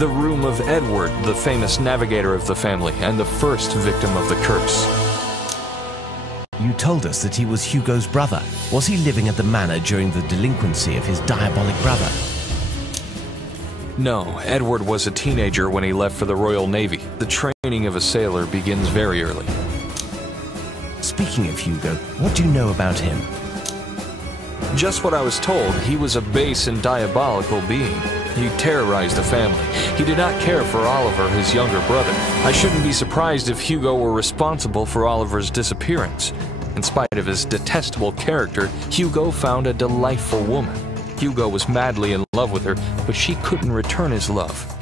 The room of Edward, the famous navigator of the family and the first victim of the curse. You told us that he was Hugo's brother. Was he living at the manor during the delinquency of his diabolic brother? No, Edward was a teenager when he left for the Royal Navy. The training of a sailor begins very early. Speaking of Hugo, what do you know about him? Just what I was told. He was a base and diabolical being. He terrorized the family. He did not care for Oliver, his younger brother. I shouldn't be surprised if Hugo were responsible for Oliver's disappearance. In spite of his detestable character, Hugo found a delightful woman. Hugo was madly in love with her, but she couldn't return his love.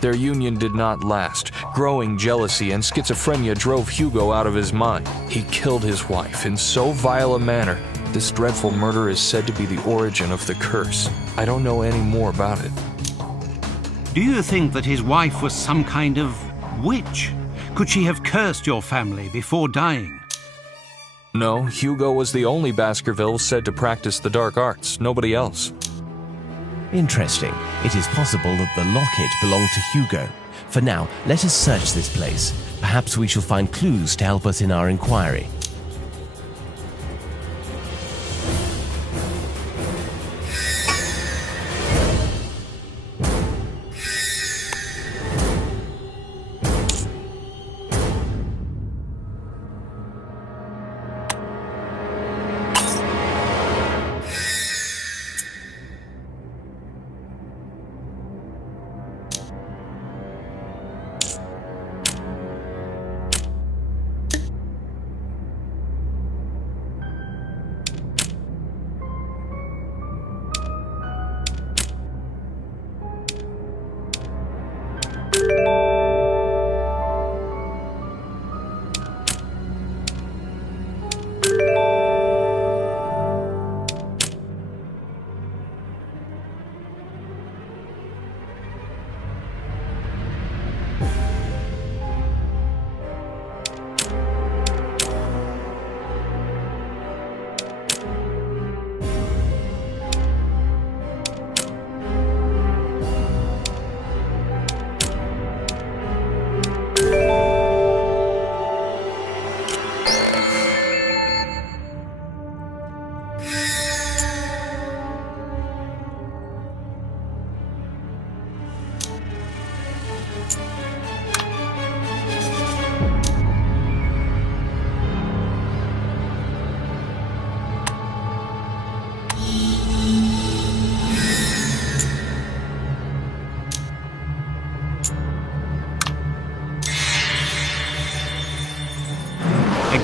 Their union did not last. Growing jealousy and schizophrenia drove Hugo out of his mind. He killed his wife in so vile a manner. This dreadful murder is said to be the origin of the curse. I don't know any more about it. Do you think that his wife was some kind of witch? Could she have cursed your family before dying? No, Hugo was the only Baskervilles said to practice the dark arts, nobody else. Interesting. It is possible that the locket belonged to Hugo. For now, let us search this place. Perhaps we shall find clues to help us in our inquiry.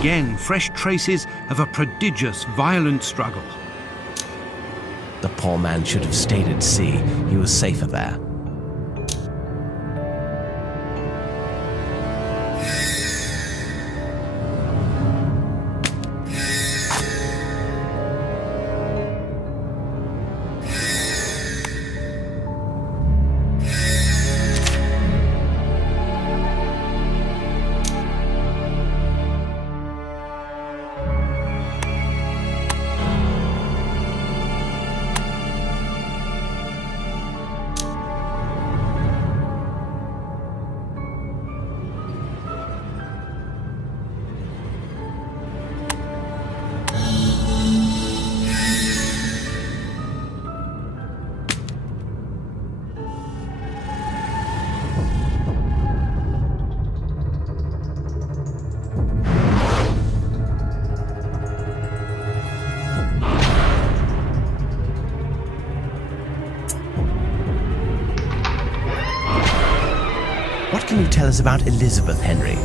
Again, fresh traces of a prodigious, violent struggle. The poor man should have stayed at sea. He was safer there. you tell us about Elizabeth, Henry?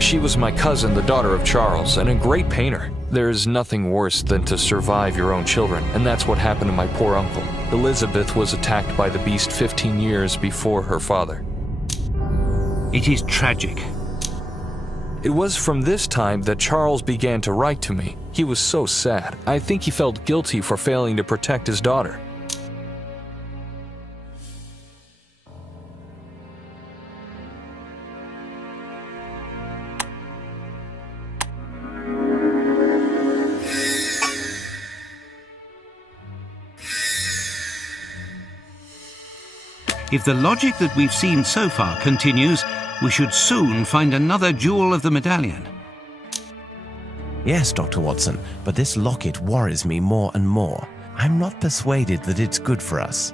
She was my cousin, the daughter of Charles, and a great painter. There is nothing worse than to survive your own children, and that's what happened to my poor uncle. Elizabeth was attacked by the beast 15 years before her father. It is tragic. It was from this time that Charles began to write to me. He was so sad. I think he felt guilty for failing to protect his daughter. If the logic that we've seen so far continues, we should soon find another jewel of the medallion. Yes, Dr. Watson, but this locket worries me more and more. I'm not persuaded that it's good for us.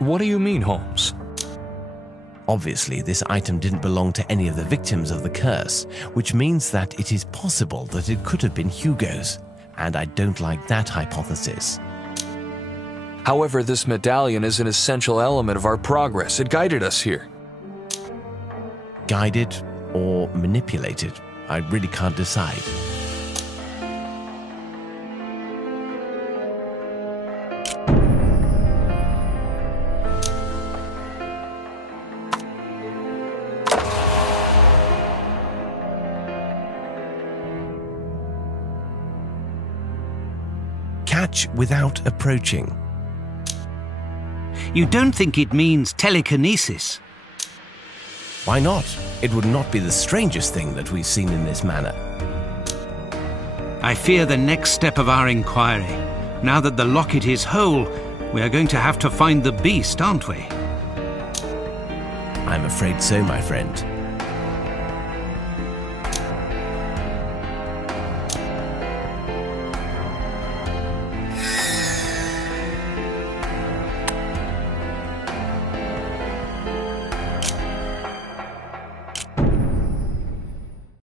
What do you mean, Holmes? Obviously, this item didn't belong to any of the victims of the curse, which means that it is possible that it could have been Hugo's, and I don't like that hypothesis. However, this medallion is an essential element of our progress. It guided us here. Guided or manipulated? I really can't decide. Catch without approaching. You don't think it means telekinesis? Why not? It would not be the strangest thing that we've seen in this manner. I fear the next step of our inquiry. Now that the locket is whole, we are going to have to find the beast, aren't we? I'm afraid so, my friend.